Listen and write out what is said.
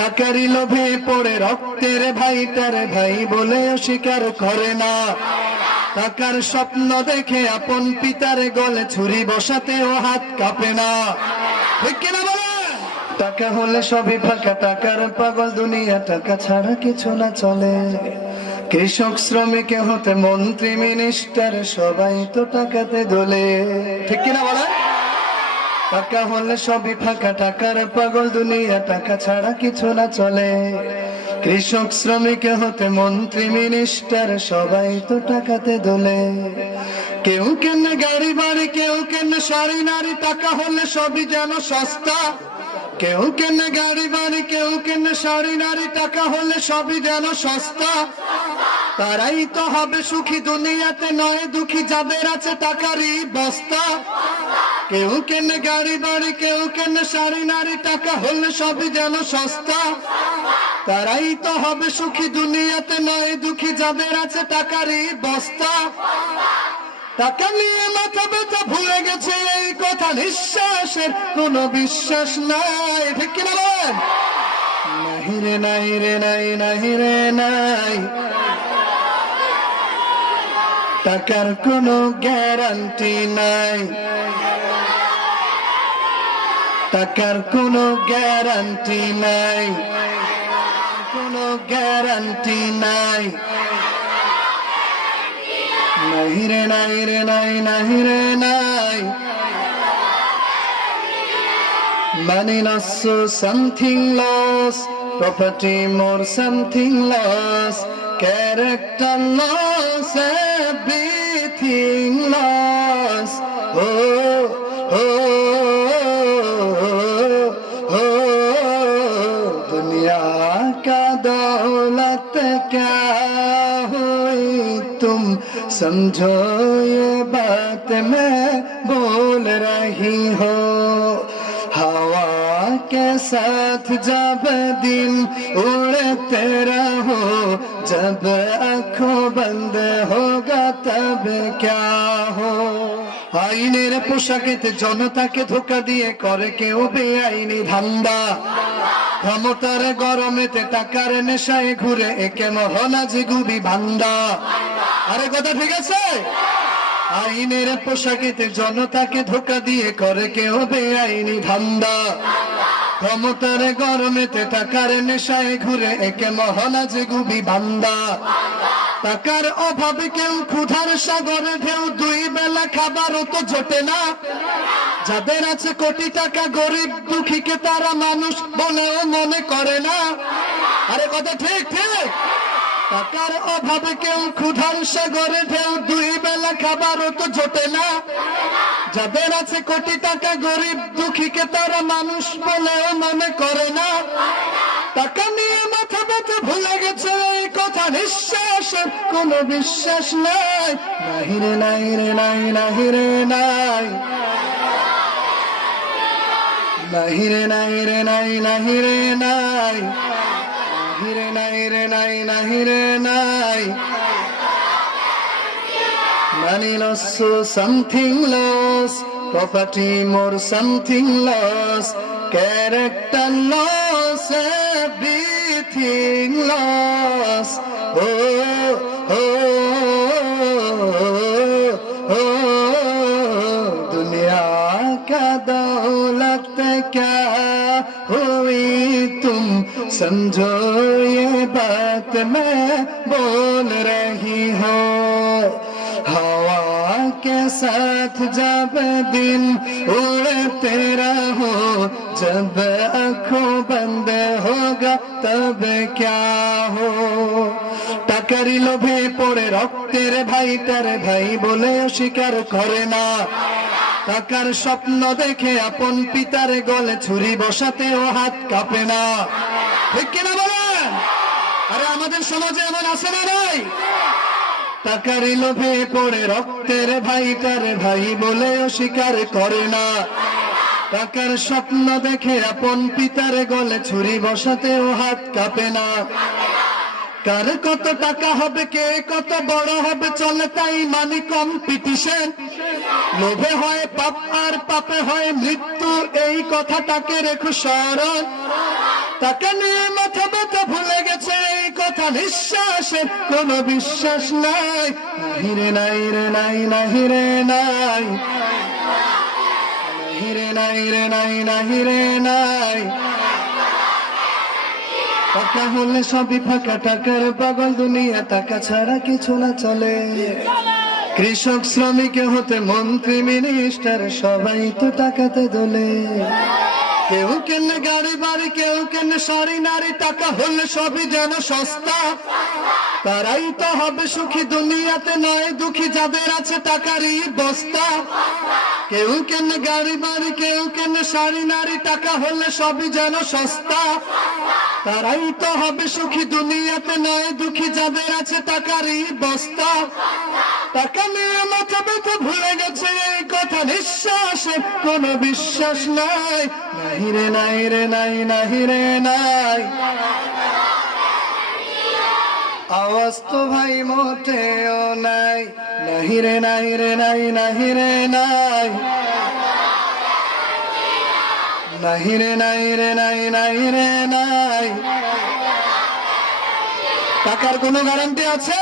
টাকারই লোভে পড়ে রক্তের ভাইটার ভাই বলে অস্বীকার করে না। টাকার স্বপ্ন দেখে আপন পিতার গলে ছুরি বসাতেও হাত কাঁপে না। ঠিক কিনা বলেন? টাকা হলে সবই ফাঁকা, টাকার পাগল দুনিয়া, টাকা ছাড়া কিছু না চলে। কৃষক শ্রমিক হতে মন্ত্রী মিনিস্টার সবাই তো টাকাতে দোলে। ঠিক কিনা বলেন? টাকা হলে সবই ফাঁকা, টাকার পাগল দুনিয়া, টাকা ছাড়া কিছু না চলে। কৃষক শ্রমিক হতে মন্ত্রী মিনিস্টার সবাই তো টাকাতে দোলে। কেউ কেনে গাড়ি বাড়ি, কেউ কেনে শাড়ি নারী, টাকা হলে সবই যেন সস্তা। কেউ কেনে গাড়ি বাড়ি, কেউ কেনে শাড়ি নারী, টাকা হলে সবই যেন সস্তা। তারাই তো হবে সুখী দুনিয়াতে, নয় দুঃখী যাদের আছে টাকারই বস্তা। কেউ কেনে গাড়ি বাড়ি, কেউ কেনে শাড়ি নারী, টাকা হলে সবই যেন সস্তা। তারাই তো হবে সুখী দুনিয়াতে, নয় দুঃখী যাদের আছে টাকারই বস্তা। টাকা নিয়ে মাথা ব্যথা, ভুলে গেছে এই কথা, নিঃশ্বাসের কোনো বিশ্বাস নাই। ঠিক কিনা বলেন? নাহি রে নাই রে নাই, নাহি রে নাই। টাকার কোনো গ্যারান্টি নাই, টাকার কোনো গ্যারান্টি নাই, কোনো গ্যারান্টি নাই। নাহি রে নাই রে নাই, নাহি রে নাই। Money loss, so something loss. Property more, something loss. Character loss, everything loss. Oh, oh, oh, oh. दुनिया का दौलत क्या हुई तुम समझो, ये बात मैं बोल रही हो। हवा के साथ जब दिन उड़ते रहो, जब आंखों बंद होगा तब क्या हो। আইনের পোশাকেতে জনতাকে ধোকা দিয়ে করে কেউ বেআইনি ধান্দা। ক্ষমতার গরমেতে টাকার নেশায় ঘুরে একে মহলাজি গুবি ভান্দা। আরে কথা ঠিক আছে? আইনের পোশাকেতে জনতাকে ধোকা দিয়ে করে কেউ বেআইনি ধান্দা। ক্ষমতার গরমেতে টাকার নেশায় ঘুরে একে মহলাজি গুবি ভান্দা। টাকার অভাবে কেউ ক্ষুধার সাগরে ঢেউ, দুই বেলা খাবারও তো জোটে না। যাদের আছে কোটি টাকা, গরিব দুঃখীকে তারা মানুষ বলেও মনে করে না। আরে কথা ঠিক ঠিক? টাকার অভাবে কেউ ক্ষুধার সাগরে ঢেউ, দুই বেলা খাবারও তো জোটে না। যাদের আছে কোটি টাকা, গরিব দুঃখীকে তারা মানুষ বলেও মনে করে না। টাকা নিয়ে মাথা ব্যথা, ভুলে গেছে এই কথা, নিঃশ্বাসের কোনো বিশ্বাস নাই। নাহি রে নাই রে নাই, নাহি রে নাই। নাহি রে নাই রে নাই, নাহি রে নাই। নাহি রে নাই রে নাই, নাহি রে নাই। Money loss, so something loss. Property more, something loss. Character loss, everything loss. Oh, oh, oh, oh. दुनिया का दौलत क्या हुई तुम समझो, ये बात मैं बोल रही हूँ। हवा के साथ जब दिन उड़ते रहो, जब आंखों बंद होगा तब क्या हो। টাকারই লোভে পড়ে রক্তের ভাইটার ভাই বলে অস্বীকার করে না। টাকার স্বপ্ন দেখে আপন পিতার গলে ছুরি বসাতেও হাত কাঁপে না। ঠিক কিনা বলেন? আরে আমাদের সমাজে এমন আছে না নাই? টাকারই লোভে পড়ে রক্তের ভাইটার ভাই বলে অস্বীকার করে না। টাকার স্বপ্ন দেখে আপন পিতার গলে ছুরি বসাতেও হাত কাঁপে না। কার কত টাকা হবে, কে কত বড় হবে, চলে তাই মানি কম্পিটিশন। লোভে হয় পাপ আর পাপে হয় মৃত্যু, এই কথাটাকে রেখো স্মরণ। টাকা নিয়ে মাথা ব্যথা ভুলে গেছে এই কথা নিঃশ্বাসের কোনো বিশ্বাস নাই। নাহি রে নাই রে নাই নাহি রে নাই, নাহি রে নাই রে নাই নাহি রে নাই। টাকা হলে সবই ফাঁকা, টাকার পাগল দুনিয়া, টাকা ছাড়া কিছু না চলে। কৃষক শ্রমিকে হতে মন্ত্রী মিনিস্টার, সবাই তো টাকাতে দোলে। কেউ কেনে গাড়ি বাড়ি, কেউ কেনে শাড়ি নারী, টাকা হলে সবই যেন সস্তা। তারাই তো হবে সুখী দুনিয়াতে, নয় দুঃখী যাদের আছে টাকারই বস্তা। কেউ কেনে গাড়ি বাড়ি, কেউ কেনে শাড়ি নারী, টাকা হলে সবই যেন সস্তা। তারাই তো হবে সুখী দুনিয়াতে, নয় দুঃখী যাদের আছে টাকারই বস্তা। টাকা নিয়ে মাথা ব্যথা ভুলে গেছে এই কথা নিঃশ্বাসের কোনো বিশ্বাস নাই। নাহি রে নাই রে নাই নাহি রে নাই। আওয়াজ তো ভাই মোটেও নাই। নাহি রে নাই রে নাই নাহি রে নাই, নাহি রে নাই রে নাই নাহি রে নাই। টাকার কোনো গ্যারান্টি আছে?